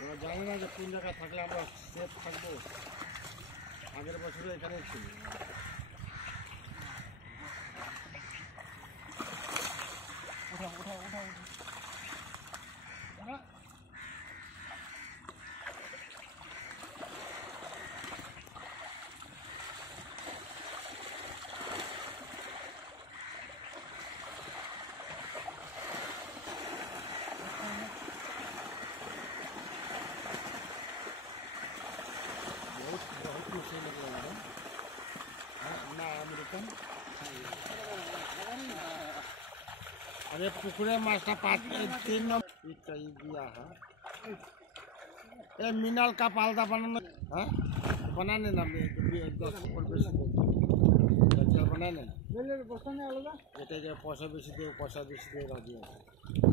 ওরা জানে না যে কোন জায়গায় থাকলে আমরা সেফ থাকবো। আগের বছরে এখানে ছিল। अरे पुकुरे मास्टर 3 नंबर दिया है। ये मिनल का पालदा बनाना है, बनाने ना 10 ऊपर बेसी बनाने ना पैसा बेसी दे पैसा बेसी दे राजी है।